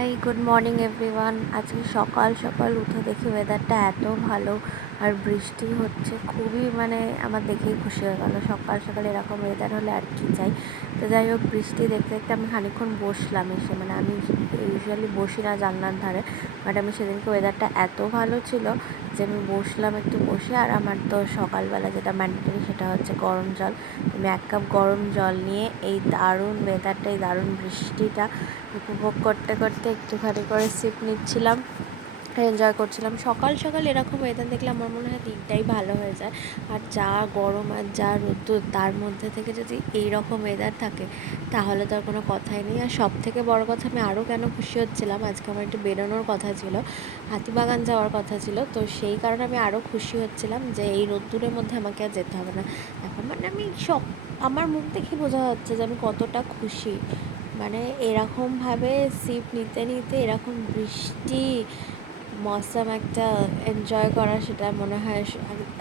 High, good morning everyone. আজকে সকাল সকাল উঠে দেখি ওয়েদারটা এত ভালো আর বৃষ্টি হচ্ছে। খুবই আমার দেখেই খুশি হয়ে গেল। সকাল সকাল এরকম ওয়েদার হলে আর কি চাই। তো যাই হোক, বৃষ্টি দেখতে দেখতে আমি খানিকক্ষণ বসলাম এসে। আমি ইউজুয়ালি বসি না জানলার ধারে, বাট আমি সেদিনকে ওয়েদারটা এত ভালো ছিল যে আমি বসলাম, একটু বসে। আর আমার তো সকালবেলা যেটা ম্যান্ডেটরি সেটা হচ্ছে গরম জল। আমি 1 কাপ গরম জল নিয়ে এই দারুণ ওয়েদারটা, এই দারুণ বৃষ্টিটা উপভোগ করতে করতে একটুখানি করে সিপ নিচ্ছিলাম, এনজয় করছিলাম। সকাল সকাল এরকম ওয়েদার দেখলে আমার মনে হয় দিনটাই ভালো হয়ে যায়। আর যা গরম আর যা রোদ্দুর, তার মধ্যে থেকে যদি এই রকম ওয়েদার থাকে তাহলে তো আর কোনো কথাই নেই। আর সব থেকে বড় কথা, আমি আরও কেন খুশি হচ্ছিলাম, আজকে আমার একটু বেরোনোর কথা ছিল, হাতিবাগান যাওয়ার কথা ছিল। তো সেই কারণে আমি আরও খুশি হচ্ছিলাম যে এই রোদ্দুরের মধ্যে আমাকে আর যেতে হবে না। এখন আমি আমার মুখ দেখে বোঝা যাচ্ছে যে আমি কতটা খুশি। এরকমভাবে সিপ নিতে নিতে এরকম বৃষ্টি মৌসুম একটা এনজয় করা, সেটা মনে হয়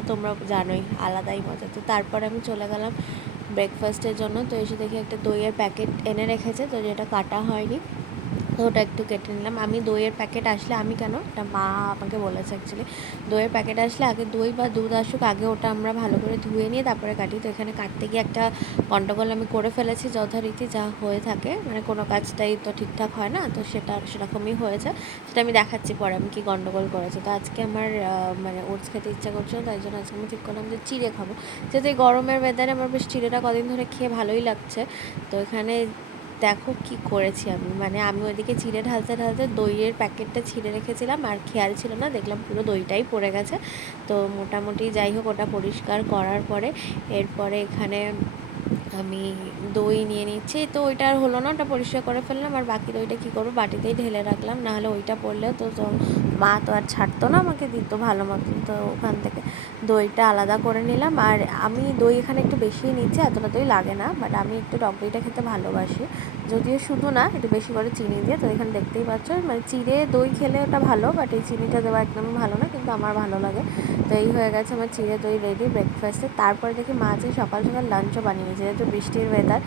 তোমরা জানোই আলাদাই মজা। তো তারপর আমি চলে গেলাম ব্রেকফাস্টের জন্য। তো এসে দেখি একটা দইয়ের প্যাকেট এনে রেখেছে, তো যেটা কাটা হয়নি, তো ওটা একটু কেটে নিলাম। আমি দইয়ের প্যাকেট আসলে, আমি কেন, এটা মা আমাকে বলেছে অ্যাকচুয়ালি, দইয়ের প্যাকেট আসলে আগে দই বা দুধ আসুক, আগে ওটা আমরা ভালো করে ধুয়ে নিয়ে তারপরে কাটি। তো এখানে কাটতে গিয়ে একটা গন্ডগোল আমি করে ফেলেছি, যথারীতি যা হয়ে থাকে, কোনো কাজটাই তো ঠিকঠাক হয় না, তো সেটা সেরকমই হয়েছে। সেটা আমি দেখাচ্ছি পরে আমি কি গন্ডগোল করেছি। তো আজকে আমার ওটস খেতে ইচ্ছা করছিল, তাই জন্য আজকে আমি ঠিক করলাম যে চিড়ে খাবো। যেহেতু এই গরমের ওয়েদারে আমার বেশ চিড়েটা কদিন ধরে খেয়ে ভালোই লাগছে। তো এখানে দেখো কি করেছি আমি, আমি ওইদিকে চিড়ে ঢালতে ঢালতে দইয়ের প্যাকেটটা ছিঁড়ে রেখেছিলাম, আর খেয়াল ছিল না, দেখলাম পুরো দইটাই পড়ে গেছে। তো মোটামুটি যাই হোক, ওটা পরিষ্কার করার পরে এরপরে এখানে আমি দই নিয়ে নিচ্ছি। তো ওইটা আর হলো না, ওটা পরিষ্কার করে ফেললাম। আর বাকি দইটা কী করবো, বাটিতেই ঢেলে রাখলাম, নাহলে ওইটা পড়লেও তো মা তো আর ছাড়তো না, আমাকে দিত ভালো মতন। তো ওখান থেকে দইটা আলাদা করে নিলাম। আর আমি দই এখানে একটু বেশিই নিচ্ছি, এতটা দই লাগে না, বাট আমি একটু টক দইটা খেতে ভালোবাসি, যদিও শুধু না, একটু বেশি করে চিনি দিয়ে। তো এখানে দেখতেই পাচ্ছ, চিড়ে দই খেলে ওটা ভালো, বাট এই চিনিটা দেওয়া একদমই ভালো না, কিন্তু আমার ভালো লাগে। তো এই হয়ে গেছে আমার চিড়ে দই রেডি ব্রেকফাস্টে। তারপরে দেখি মা যে সকাল সকাল লাঞ্চও বানিয়ে, যেহেতু বৃষ্টির ওয়েদার।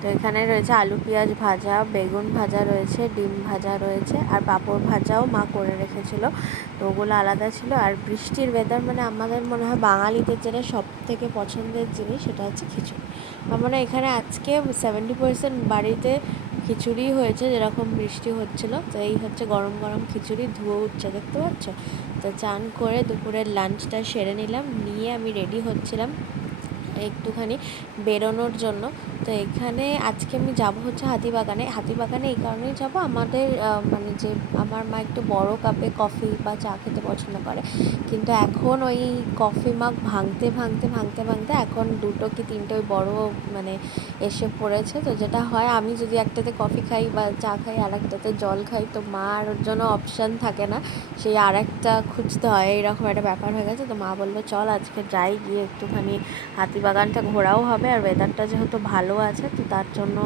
তো এখানে রয়েছে আলু পেঁয়াজ ভাজা, বেগুন ভাজা রয়েছে, ডিম ভাজা রয়েছে, আর পাঁপড় ভাজাও মা করে রেখেছিলো। তো ওগুলো আলাদা ছিল। আর বৃষ্টির ওয়েদার আমাদের মনে হয় বাঙালিদের যেটা সব থেকে পছন্দের জিনিস, সেটা হচ্ছে খিচুড়ি। আমরা এখানে আজকে 70% বাড়িতে খিচুড়ি হয়েছে, যেরকম বৃষ্টি হচ্ছিলো। তো এই হচ্ছে গরম গরম খিচুড়ি ধুয়ে উঠছে, দেখতে পাচ্ছ। তো চান করে দুপুরের লাঞ্চটা সেরে নিলাম, নিয়ে আমি রেডি হচ্ছিলাম একটুখানি বেরোনোর জন্য। তো এখানে আজকে আমি যাব হচ্ছে হাতিবাগানে। হাতিবাগানে এই কারণেই যাব, আমাদের যে আমার মা একটু বড় কাপে কফি বা চা খেতে পছন্দ করে, কিন্তু এখন ওই কফি মাগ ভাঙতে ভাঙতে ভাঙতে ভাঙতে এখন 2টো কি 3টে ওই বড় এসে পড়েছে। তো যেটা হয়, আমি যদি একটাতে কফি খাই বা চা খাই, আর একটাতে জল খাই, তো মার ওর জন্য অপশান থাকে না, সেই আর একটা খুঁজতে হয়, এইরকম একটা ব্যাপার হয়ে গেছে। তো মা বললো চল আজকে যাই, গিয়ে একটুখানি হাতিবাগানটা ঘোরাও হবে, আর ওয়েদারটা যেহেতু ভালো আছে, তো তার জন্য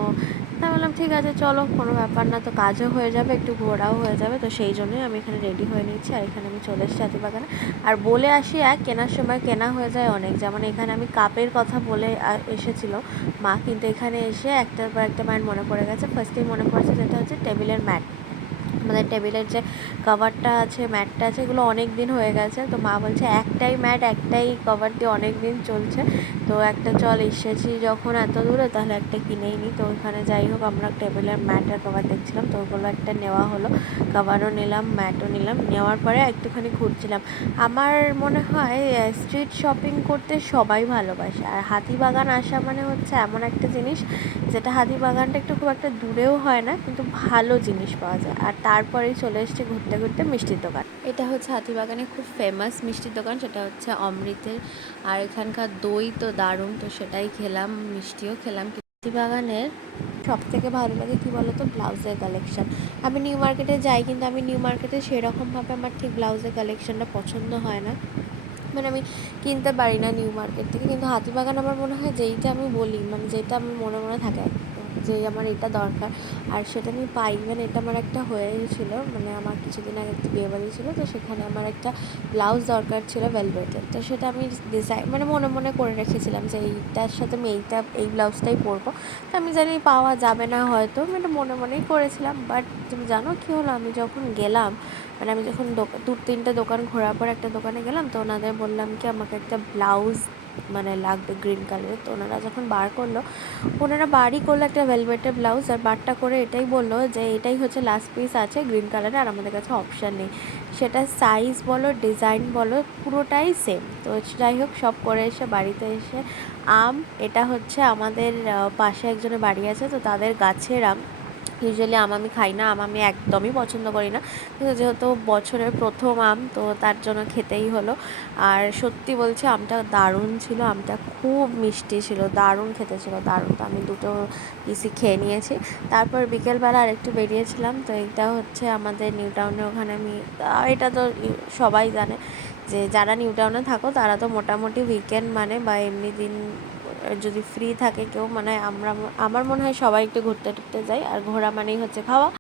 তাই বললাম ঠিক আছে চলো, কোনো ব্যাপার না, তো কাজও হয়ে যাবে, একটু ঘোরাও হয়ে যাবে। তো সেই জন্যই আমি এখানে রেডি হয়ে নিচ্ছি। আর এখানে আমি চলে এসেছি হাতিবাগানে। আর বলে আসি, কেনার সময় কেনা হয়ে যায় অনেক। যেমন এখানে আমি কাপের কথা বলে এসেছিলো মা, কিন্তু এখানে এসে একটার পর একটা মায়ের মনে পড়ে গেছে। ফার্স্টেই মনে পড়েছে যেটা হচ্ছে টেবিলের ম্যাট। আমাদের টেবিলের যে কভারটা আছে, ম্যাটটা আছে, এগুলো অনেক দিন হয়ে গেছে। তো মা বলছে একটাই ম্যাট একটাই কভার দিয়ে অনেক দিন চলছে, তো একটা চল এসেছি যখন এত দূরে, তাহলে একটা কিনেই নিই। তো ওখানে যাই হোক, আমরা টেবিলের ম্যাট আর কভার দেখছিলাম, তো ওগুলো একটা নেওয়া হলো, কভারও নিলাম, ম্যাটও নিলাম। নেওয়ার পরে একটুখানি ঘুরছিলাম। আমার মনে হয় স্ট্রিট শপিং করতে সবাই ভালোবাসে, আর হাতিবাগান আসা হচ্ছে এমন একটা জিনিস, যেটা হাতিবাগানটা একটু খুব একটা দূরেও হয় না, কিন্তু ভালো জিনিস পাওয়া যায়। আর তারপরেই চলে এসেছি ঘুরতে ঘুরতে মিষ্টির দোকান। এটা হচ্ছে হাতিবাগানে খুব ফেমাস মিষ্টির দোকান, সেটা হচ্ছে অমৃতের। আর এখানকার দই তো দারুণ, তো সেটাই খেলাম, মিষ্টিও খেলাম। হাতিবাগানের সব থেকে ভালো লাগে কী বলো তো, ব্লাউজের কালেকশান। আমি নিউ মার্কেটে যাই, কিন্তু আমি নিউ মার্কেটে সেরকমভাবে আমার ঠিক ব্লাউজের কালেকশানটা পছন্দ হয় না, আমি কিনতে পারি না নিউ মার্কেট থেকে। কিন্তু হাতিবাগান আমার মনে হয় যেইটা আমি বলি, যেটা আমার মনে মনে থাকে, যে আমার এটা দরকার, আর সেটা আমি পাই। মানে এটা আমার একটা হয়েছিল, মানে আমার কিছুদিন আগে একটা বিয়েবাড়ি ছিল, তো সেখানে আমার একটা ব্লাউজ দরকার ছিল ভেলভেটের। তো সেটা আমি ডিসাইড মানে মনে মনে করে রেখেছিলাম যে এইটার সাথে আমি এই ব্লাউজটাই পরবো। তো আমি জানি পাওয়া যাবে না হয়তো, মানে মনে মনেই করেছিলাম। বাট তুমি জানো কী হলো, আমি যখন গেলাম, মানে আমি যখন 2-3টে দোকান ঘোরার পর একটা দোকানে গেলাম, তো ওনাদের বললাম কি আমাকে একটা ব্লাউজ মানে লাগবে গ্রিন কালারের। তো ওনারা যখন ওনারা বারই করলো একটা ভেলভেটের ব্লাউজ, আর বারটা করে এটাই বললো যে এটাই হচ্ছে লাস্ট পিস আছে গ্রিন কালারের, আর আমাদের কাছে অপশান নেই। সেটা সাইজ বলো, ডিজাইন বলো, পুরোটাই সেম। তো যাই হোক, সব করে এসে বাড়িতে এসে এটা হচ্ছে আমাদের পাশে একজনের বাড়ি আছে, তো তাদের গাছের আম। ইউজুয়ালি আমি খাই না, আমি একদমই পছন্দ করি না, কিন্তু যেহেতু বছরের প্রথম আম, তো তার জন্য খেতেই হলো। আর সত্যি বলছি, আমটা দারুণ ছিল, আমটা খুব মিষ্টি ছিল, দারুণ খেতে ছিল, দারুণ। তো আমি 2টো পিসই খেয়ে নিয়েছি। তারপর বিকেলবেলা আরেকটু বেরিয়েছিলাম। তো এটা হচ্ছে আমাদের নিউ টাউনের ওখানে। এটা তো সবাই জানে যে যারা নিউ টাউনে থাকো তারা তো মোটামুটি উইকেন্ড মানে বা এমনি দিন যদি ফ্রি থাকে কেউ, মানে আমার মনে হয় সবাই একটু ঘুরতে টুরতে যায়, আর ঘোরা মানেই হচ্ছে খাওয়া।